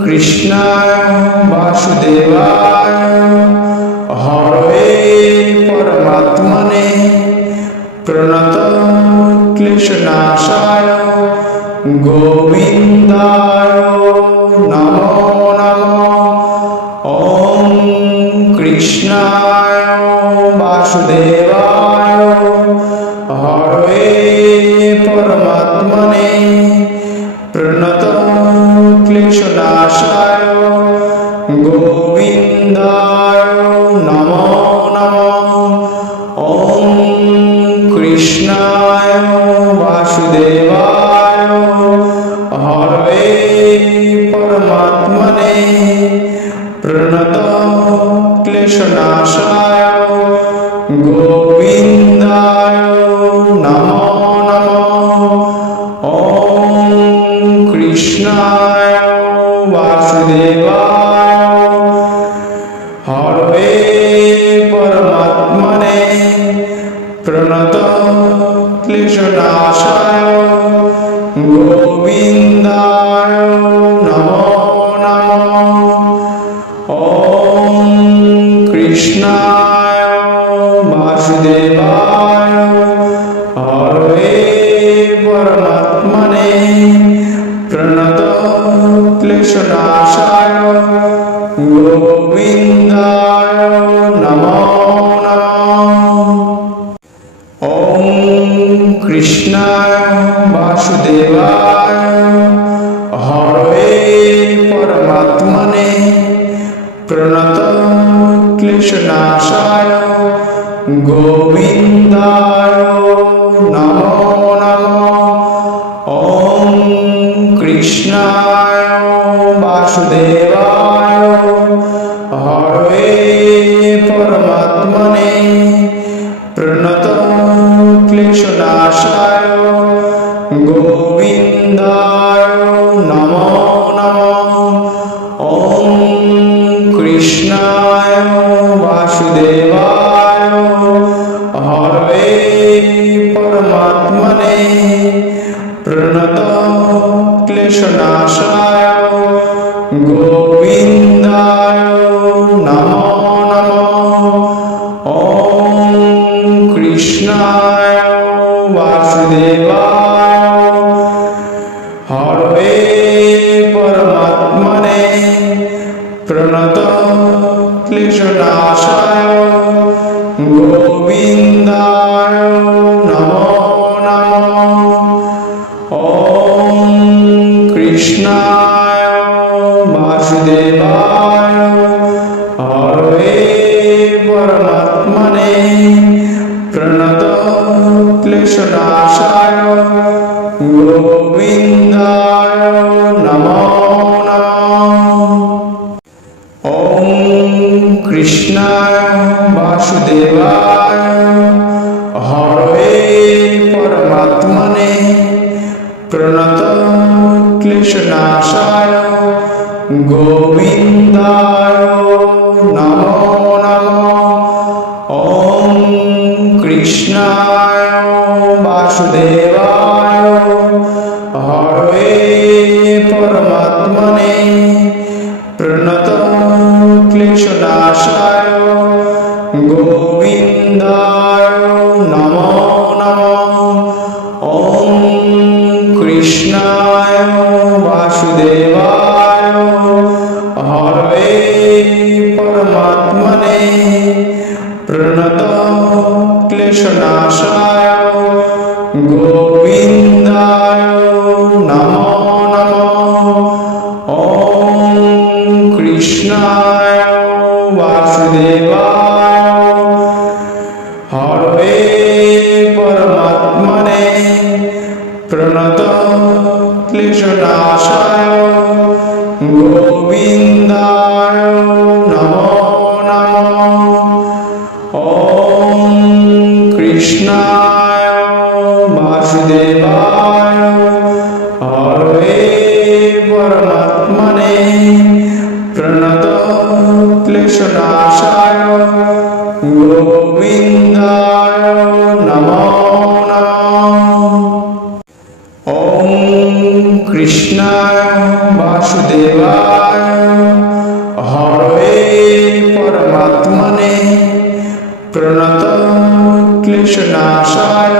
कृष्णाय वासुदेवाय हरये परमात्मने प्रणतः क्लेशनाशाय गोविन्दाय नमो नमः। ॐ कृष्णाय वासुदेवाय हरये परमात्मने प्रणतः क्लेशनाशाय गोविन्दाय नमो नमः। ॐ कृष्णाय वासुदेवाय हरये परमात्मने प्रणतः क्लेशनाशाय गोविन्दाय नमो नमः। ॐ कृष्णाय वासुदेवाय हरये परमात्मने प्रणतः क्लेशनाशाय गोविन्दाय नमो नमः। ॐ कृष्णाय वासुदेवाय हरये परमात्मने प्रणतः क्लेशनाशाय गोविन्दाय नमो नमः। ॐ कृष्णाय वासुदेवाय हरये परमात्मने प्रणतः क्लेशनाशाय गोविन्दाय नमो नमः। ॐ कृष्णाय वासुदेवाय हरये परमात्मने प्रणतः क्लेशनाशाय गोविन्दाय नमो नमः। ॐ कृष्णाय वासुदेवाय हरये परमात्मने प्रणतः क्लेशनाशाय गोविन्दाय नमो नमः। ॐ कृष्णाय वासुदेवाय हरये परमात्मने प्रणतः क्लेशनाशाय गोविन्दाय नमो नमः। ॐ कृष्णाय वासुदेवाय हरये परमात्मने प्रणतः क्लेशनाशाय गोविन्दाय नमो नमः। ॐ कृष्णाय वासुदेवाय हरये परमात्मने प्रणतः क्लेशनाशाय गोविन्दाय नमो नमः। ॐ कृष्णाय वासुदेवाय हरये परमात्मने प्रणतः क्लेशनाशाय गोविन्दाय नमो नमः। ॐ कृष्णाय वासुदेवाय हरये परमात्मने प्रणतः क्लेशनाशाय गोविन्दाय नमो नमः। ॐ कृष्णाय वासुदेवाय हरये परमात्मने प्रणतः क्लेशनाशाय गोविन्दाय नमो नमः। ॐ कृष्णाय वासुदेवाय हरये परमात्मने प्रणतः क्लेशनाशाय गोविन्दाय नमो नमः। ॐ कृष्णाय वासुदेवाय हरये परमात्मने प्रणतः क्लेशनाशाय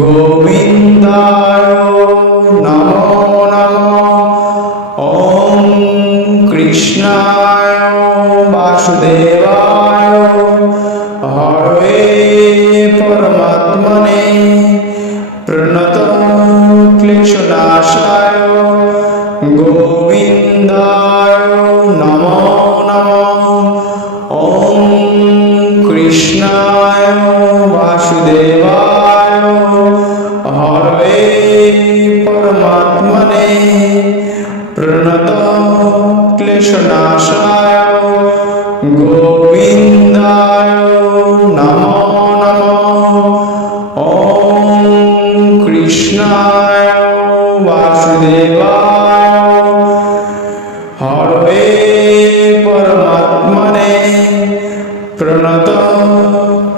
गोविन्दाय नमो नमः। ॐ कृष्णाय वासुदेवाय हरये परमात्मने प्रणतः क्लेशनाशाय गोविन्दाय नमो नमः। ॐ कृष्णाय वासुदेवाय हरये परमात्मने प्रणतः क्लेशनाशाय गोविन्दाय नमो नमः। ॐ कृष्णाय वासुदेवाय हरये परमात्मने प्रणतः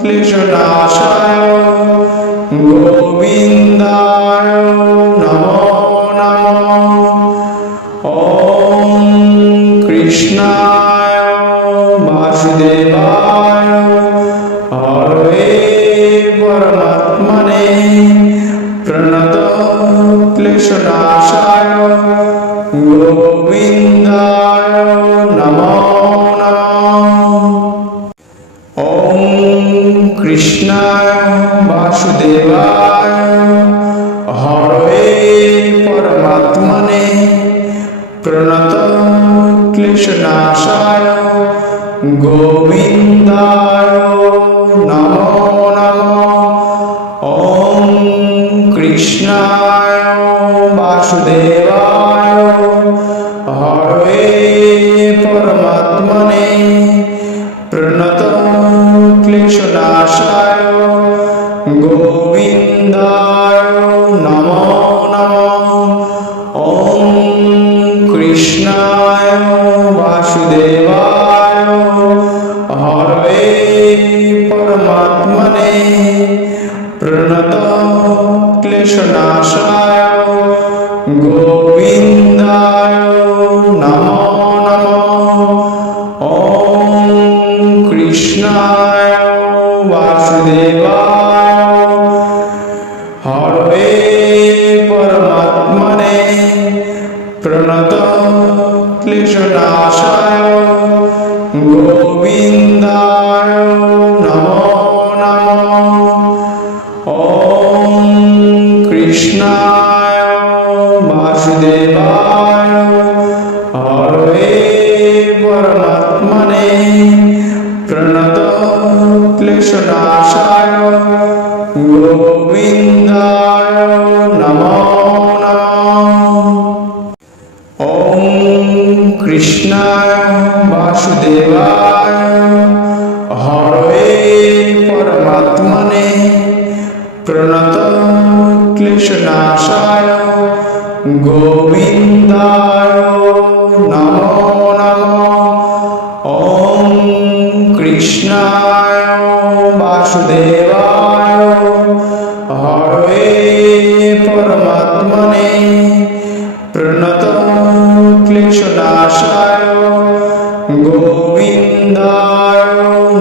क्लेशनाशाय गोविन्दाय नमो नमः। ॐ कृष्णाय वासुदेवाय हरये परमात्मने प्रणतः क्लेशनाशाय गोविन्दाय नमो नमः। ॐ कृष्णाय वासुदेवाय हरये परमात्मने प्रणतः क्लेशनाशाय गोविन्दाय नमो नमः। ॐ कृष्णाय वासुदेवाय हरये परमात्मने प्रणतः क्लेशनाशाय गोविन्दाय नमो नमः। ॐ कृष्णाय वासुदेवाय हरये परमात्मने प्रणतः क्लेशनाशाय गोविन्दाय नमो नमः। ॐ कृष्णाय वासुदेवाय हरये परमात्मने प्रणतः क्लेशनाशाय गोविन्दाय नमो नमः। ॐ कृष्णाय वासुदेवाय हरये परमात्मने प्रणतः क्लेशनाशाय गोविन्दाय नमो नमः। ॐ कृष्णाय वासुदेवाय हरये परमात्मने प्रणतः क्लेशनाशाय गोविन्दाय नमो नमः। ॐ कृष्णाय वासुदेवाय हरये परमात्मने प्रणतः क्लेशनाशाय गोविन्दाय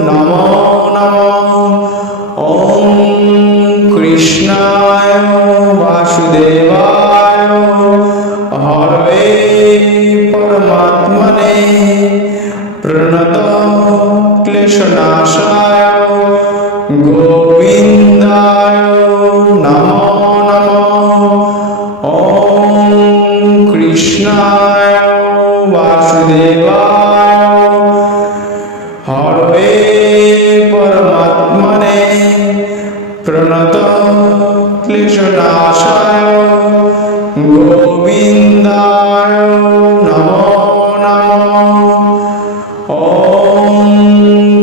नमो नमः। ॐ कृष्णाय वासुदेवाय हरये परमात्मने प्रणतः क्लेशनाशाय गोविन्दाय नमो नमः। ॐ कृष्णाय वासुदेवाय हरये परमात्मने प्रणतः क्लेशनाशाय गोविन्दाय नमो नमः। ॐ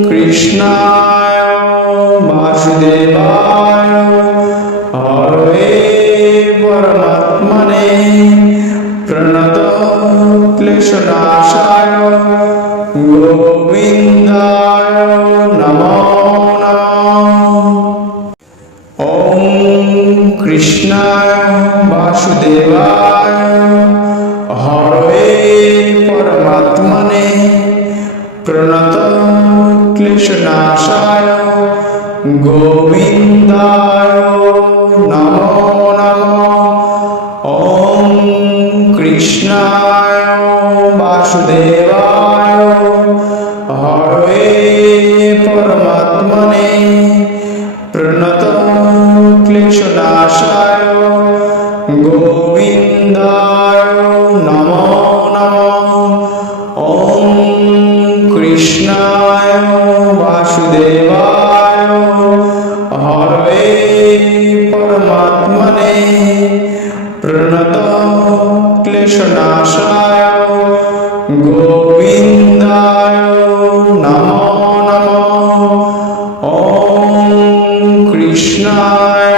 कृष्णाय वासुदेवाय हरये परमात्मने प्रणतः क्लेशनाशाय गोविन्दाय नमो नमः। ॐ कृष्णाय वासुदेवाय গোবিন্দায় নমো নমঃ। ওম কৃষ্ণায় বাসুদেবায় হরে পরমাত্মনে প্রণতঃ ক্লেশনাশায় গোবিন্দায় নমো নমঃ। ওম কৃষ্ণায় বাসুদেবায় হরে পরমাত্মনে প্রণতঃ ক্লেশনাশায় গোবিন্দায় নমো নমঃ। ওম কৃষ্ণায়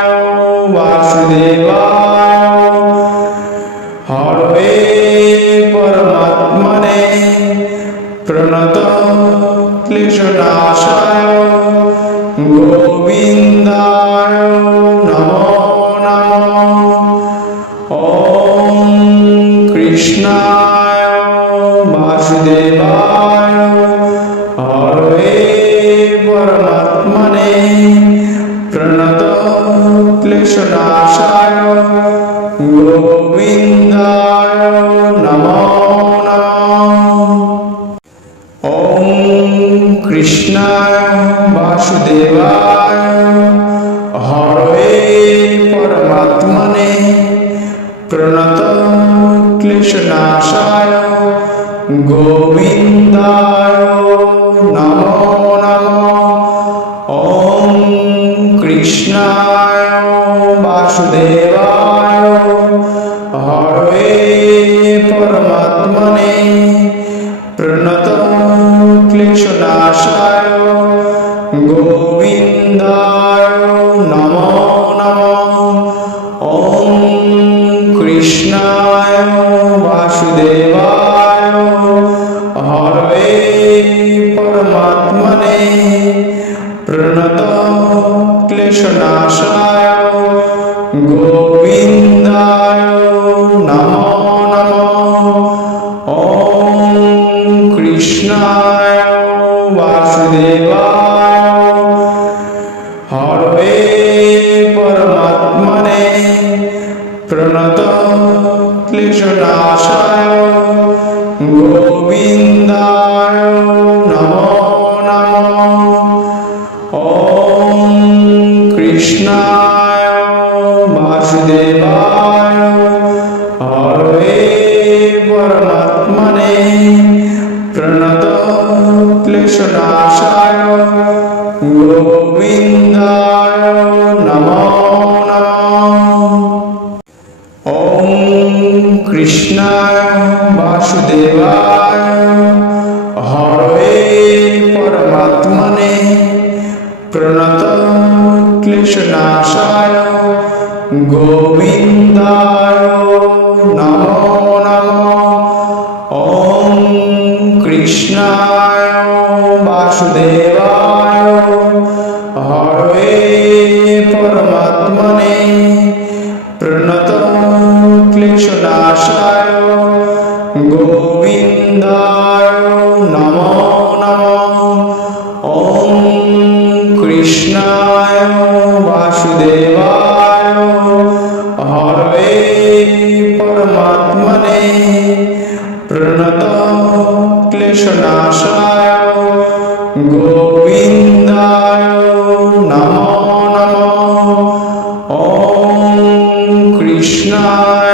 বাসুদেবায় হরে পরমাত্মনে প্রণতঃ ক্লেশনাশায় গোবিন্দায় নমো নমঃ। ওম কৃষ্ণায় বাসুদেবায় হরে পরমাত্মনে প্রণতঃ ক্লেশনাশায় গোবিন্দায় নমো নমঃ। ওম কৃষ্ণায় বাসুদেবায় হরে পরমাত্মনে প্রণতঃ ক্লেশনাশায় গোবিন্দায় নমো নমঃ। ওম কৃষ্ণায় বাসুদেবায় হরে পরমাত্মনে প্রণতঃ ক্লেশনাশায় গোবিন্দায় নমো নমঃ। ওম কৃষ্ণায় বাসুদেবায় হরে পরমাত্মনে প্রণতঃ ক্লেশনাশায় গোবিন্দায় নমো নমঃ। ওম কৃষ্ণায় বাসুদেবায় হরে পরমাত্মনে প্রণতঃ ক্লেশনাশায় গোবিন্দায় নমো নমঃ। ওম কৃষ্ণায় বাসুদেবায় হরে পরমাত্মনে প্রণতঃ ক্লেশনাশায় গোবিন্দায় নমো নমঃ। ওম কৃষ্ণায় বাসুদেবায় হরে পরমাত্মনে প্রণতঃ ক্লেশনাশায় গোবিন্দায় নমো নমঃ। ওম কৃষ্ণায় বাসুদেবায় হরে পরমাত্মনে প্রণতঃ ক্লেশনাশায় গোবিন্দায় নমো নমঃ। ওম কৃষ্ণায় বাসুদেবায় হরে পরমাত্মনে প্রণতঃ ক্লেশনাশায় গোবিন্দায় নমো নমঃ। ওম কৃষ্ণায়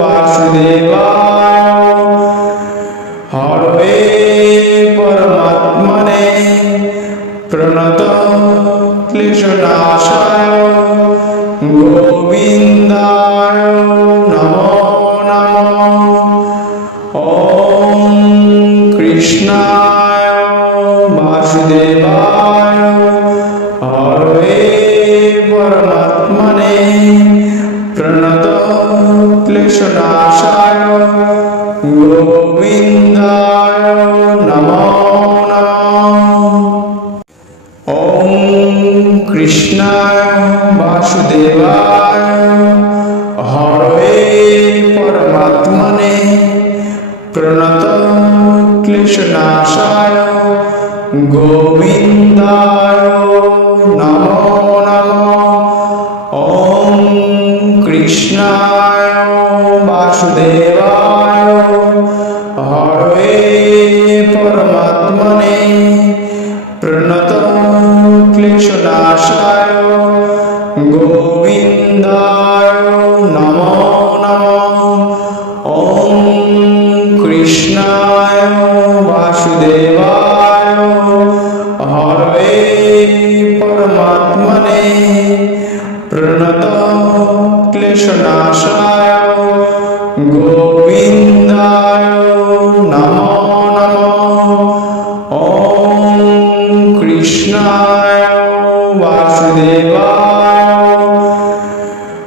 বাসুদেবায় হরে পরমাত্মনে প্রণতঃ ক্লেশনাশায় গোবিন্দায় নমো নমঃ। ওম কৃষ্ণায় বাসুদেবায় হরে পরমাত্মনে প্রণতঃ ক্লেশনাশায় গোবিন্দায় নমো নমঃ। ওম কৃষ্ণায় বাসুদেবায় হরে পরমাত্মনে প্রণতঃ ক্লেশনাশায় গোবিন্দায় নমো वासुदेवाय हरये परमात्मने प्रणतः क्लेशनाशाय गोविन्दाय नमो नमः। ॐ कृष्णाय वासुदेवाय हरये परमात्मने प्रणतः क्लेशनाशाय गोविन्दाय नमो नमः। ॐ कृष्णाय वासुदेवाय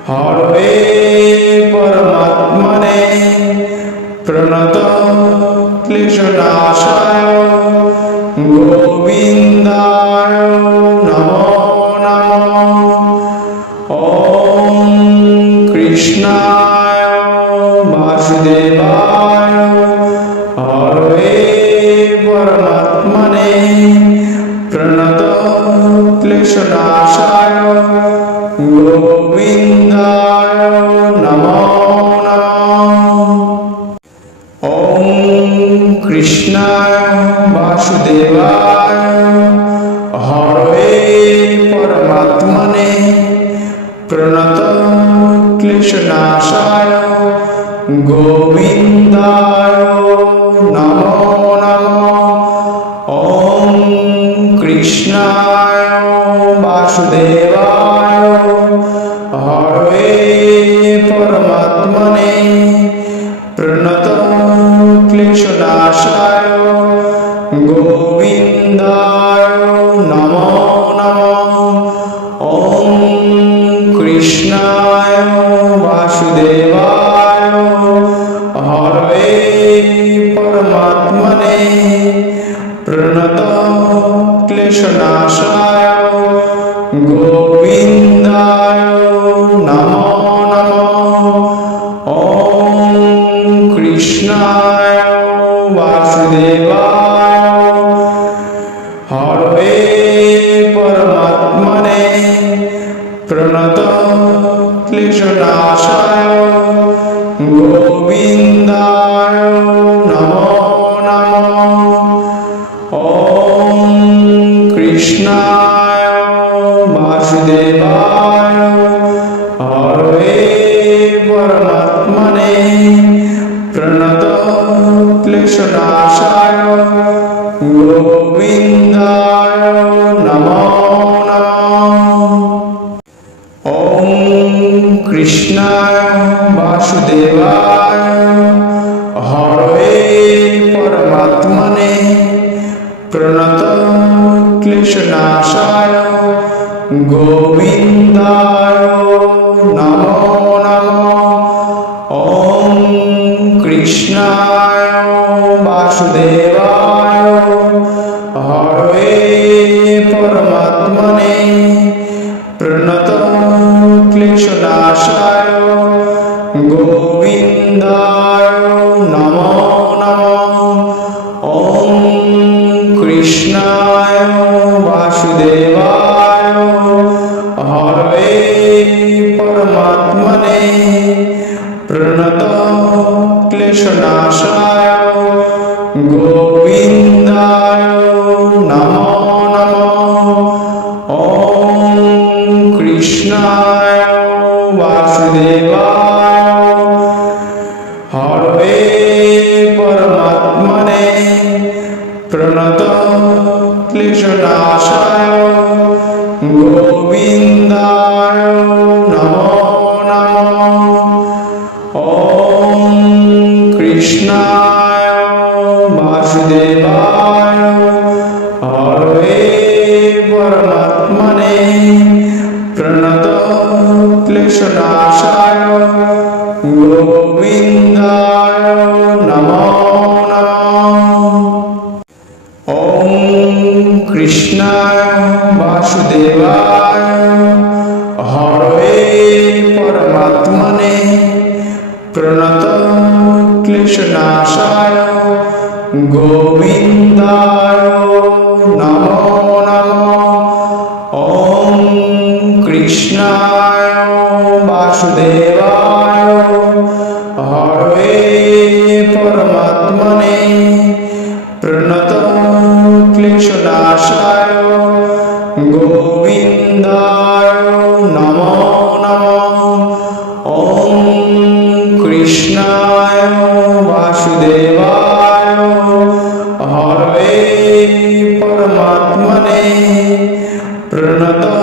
हरये परमात्मने प्रणतः क्लेशनाशाय गोविन्दाय नमो नमः। ॐ कृष्णाय वासुदेवाय हरये परमात्मने प्रणतः क्लेशनाशाय गोविन्दाय नमो नमः। ॐ कृष्णाय वासुदेवाय हरये परमात्मने प्रणतः क्लेशनाशाय गोविन्दाय नमो नमः। ॐ कृष्णाय वासुदेवाय हरये परमात्मने प्रणतः क्लेशनाशाय गोविन्दाय नमो नमः। ॐ कृष्णाय वासुदेवाय हरये परमात्मने प्रणतः क्लेशनाशाय गोविन्दाय नमो नमः। ॐ कृष्णाय वासुदेवाय हरये परमात्मने प्रणतः क्लेशनाशाय गोविन्दाय नमो नमः। ॐ कृष्णाय वासुदेवाय हरये परमात्मने प्रणतः क्लेशनाशाय गोविन्दाय नमो नमः। ॐ कृष्णाय वासुदेवाय हरये परमात्मने प्रणतः क्लेशनाशाय गोविन्दाय नमो नमः। ॐ कृष्णाय वासुदेवाय हरये परमात्मने प्रणतः क्लेशनाशाय गोविन्दाय नमो नमः। ॐ कृष्णाय वासुदेवाय हरये परमात्मने प्रणतः क्लेशनाशाय गोविन्दाय नमो नमः। ॐ कृष्णाय वासुदेवाय हरये परमात्मने प्रणतः क्लेशनाशाय गोविन्दाय नमो नमः। ॐ कृष्णाय वासुदेवाय हरये परमात्मने प्रणतः क्लेशनाशाय गोविन्दाय नमो नमः। ॐ कृष्णाय वासुदेवाय हरये परमात्मने प्रणतः क्लेशनाशाय गोविन्दाय नमो नमः। ॐ कृष्णाय वासुदेवाय हरये हरये परमात्मने प्रणतो क्लेशनाशाय गोविन्दाय नमो नमः। ॐ कृष्णाय वासुदेवाय हरये परमात्मने प्रणतो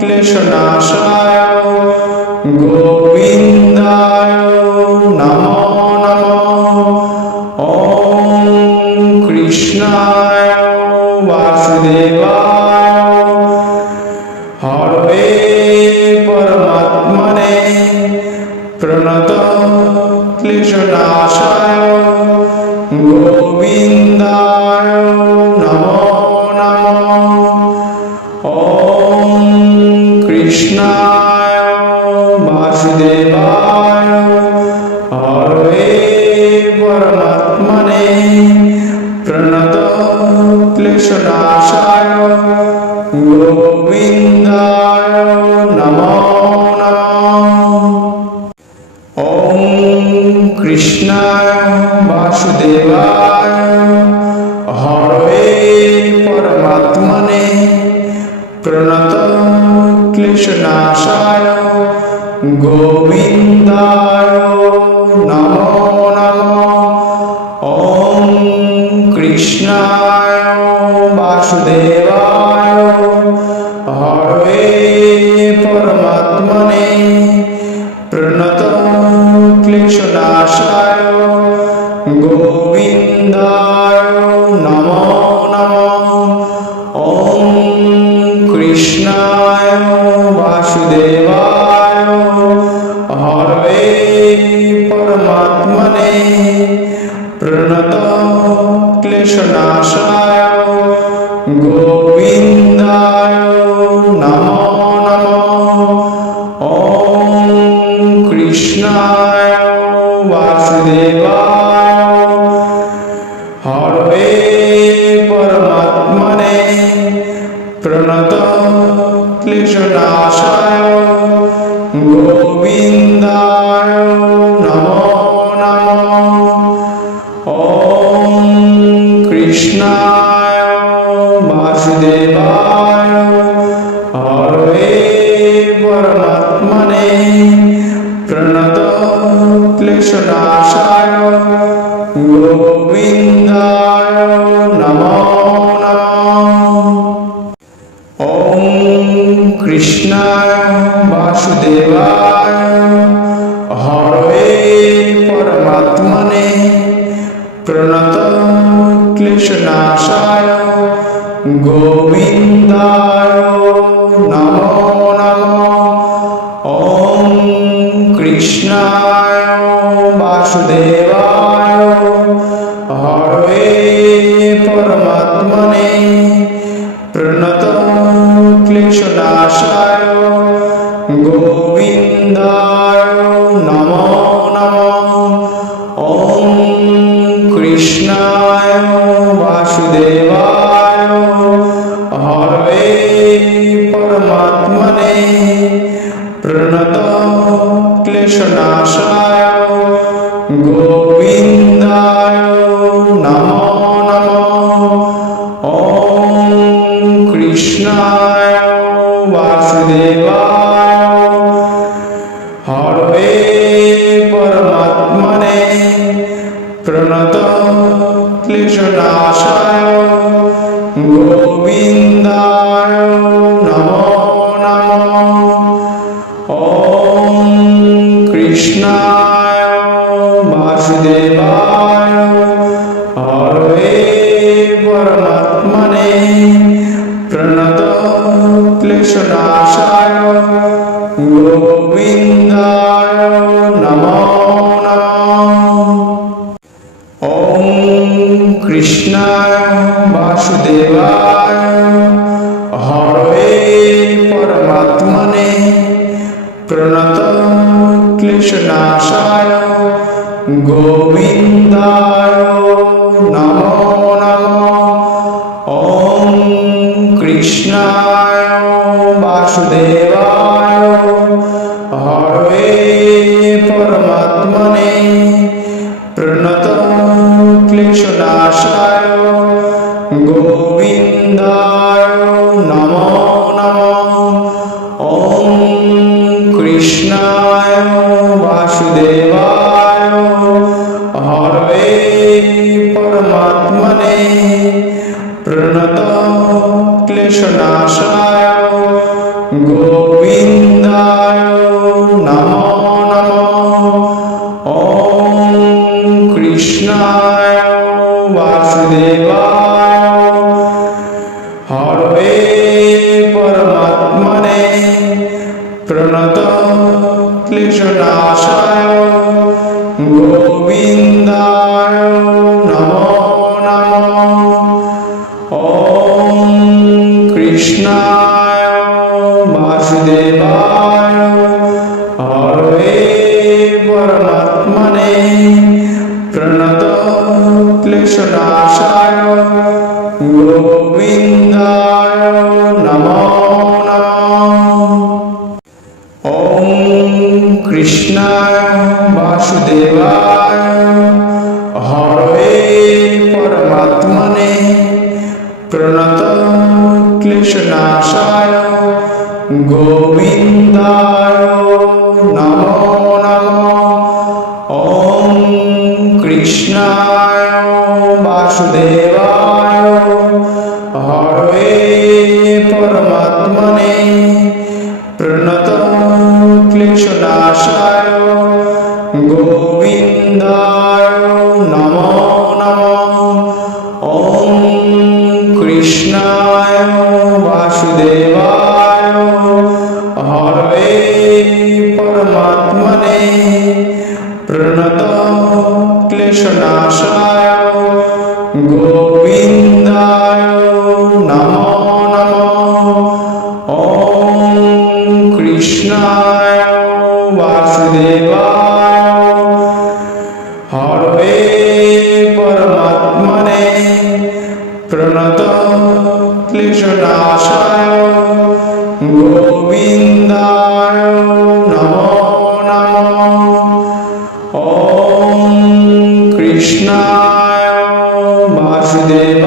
क्लेशनाशाय गोविन्दाय नमो नमः। ॐ कृष्णाय वासुदेवाय हरये परमात्मने प्रणतो क्लेशनाशाय गोविन्दाय नमो नमः। ॐ कृष्णाय वासुदेवाय हरये परमात्मने प्रणतो क्लेशनाशाय गोविन्दाय नमो नमः। ॐ कृष्णाय वासुदेवाय हरये परमात्मने प्रणतो क्लेशनाशाय गोविन्दाय नमो नमः। ॐ कृष्णाय वासुदेवाय हरये परमात्मने प्रणतो क्लेशनाशाय गोविन्दाय नमो नमः। ॐ कृष्णाय वासुदेवाय हरये परमात्मने प्रणतो क्लेशनाशाय गोविन्दाय नमो नमः। ॐ कृष्णाय वासुदेवाय हरये परमात्मने प्रणतो क्लेशनाशाय गोविन्दाय नमो नमः। ॐ कृष्णाय वासुदेवाय हरये परमात्मने प्रणतो क्लेशनाशाय गोविन्दाय नमो नमः। ॐ कृष्णाय वासुदेवाय हरये परमात्मने प्रणतो क्लेशनाशाय गोविन्दाय नमो नमः। ॐ कृष्णाय वासुदेवाय हरये परमात्मने प्रणतो क्लेशनाशाय गोविन्दाय नमो नमः। ॐ कृष्णाय वासुदेवाय हरये परमात्मने प्रणतो क्लेशनाशाय गोविन्दाय नमो नमः। ॐ कृष्णाय वासुदेवाय हरये परमात्मने प्रणतो क्लेशनाशाय गोविन्दाय नमो नमः। ॐ कृष्णाय वासुदेवाय हरये परमात्मने प्रणतो क्लेशनाशाय गोविन्दाय नमो नमः। ॐ कृष्णाय वासुदेवाय हरये परमात्मने प्रणतो क्लेशनाशाय गोविन्दाय नमो नमः। ॐ कृष्णाय वासुदेवाय हरये परमात्मने क्लेशनाशाय गोविन्दाय नमो नमः। ॐ कृष्णाय वासुदेवाय हरये परमात्मने प्रणत क्लेशनाशाय गोविन्दाय नमो नमः। ॐ कृष्णाय वासुदेवाय हरये परमात्मने प्रणत क्लेशनाशाय गोविन्दाय नमो नमः। ॐ कृष्णाय वासुदेवाय हरये परमात्मने प्रणत क्लेशनाशाय गोविन्दाय नमो नमः। ॐ कृष्णाय वासुदेवाय हरये परमात्मने प्रणत क्लेशनाशाय गोविन्दाय नमो नमः। ॐ कृष्णाय वासुदेवाय हरये परमात्मने प्रणत क्लेशनाशाय गोविन्दाय नमो नमः। ॐ कृष्णाय वासुदेवाय हरये परमात्मने प्रणत क्लेशनाशाय गोविन्दाय नमो नमः। ॐ कृष्णाय वासुदेवाय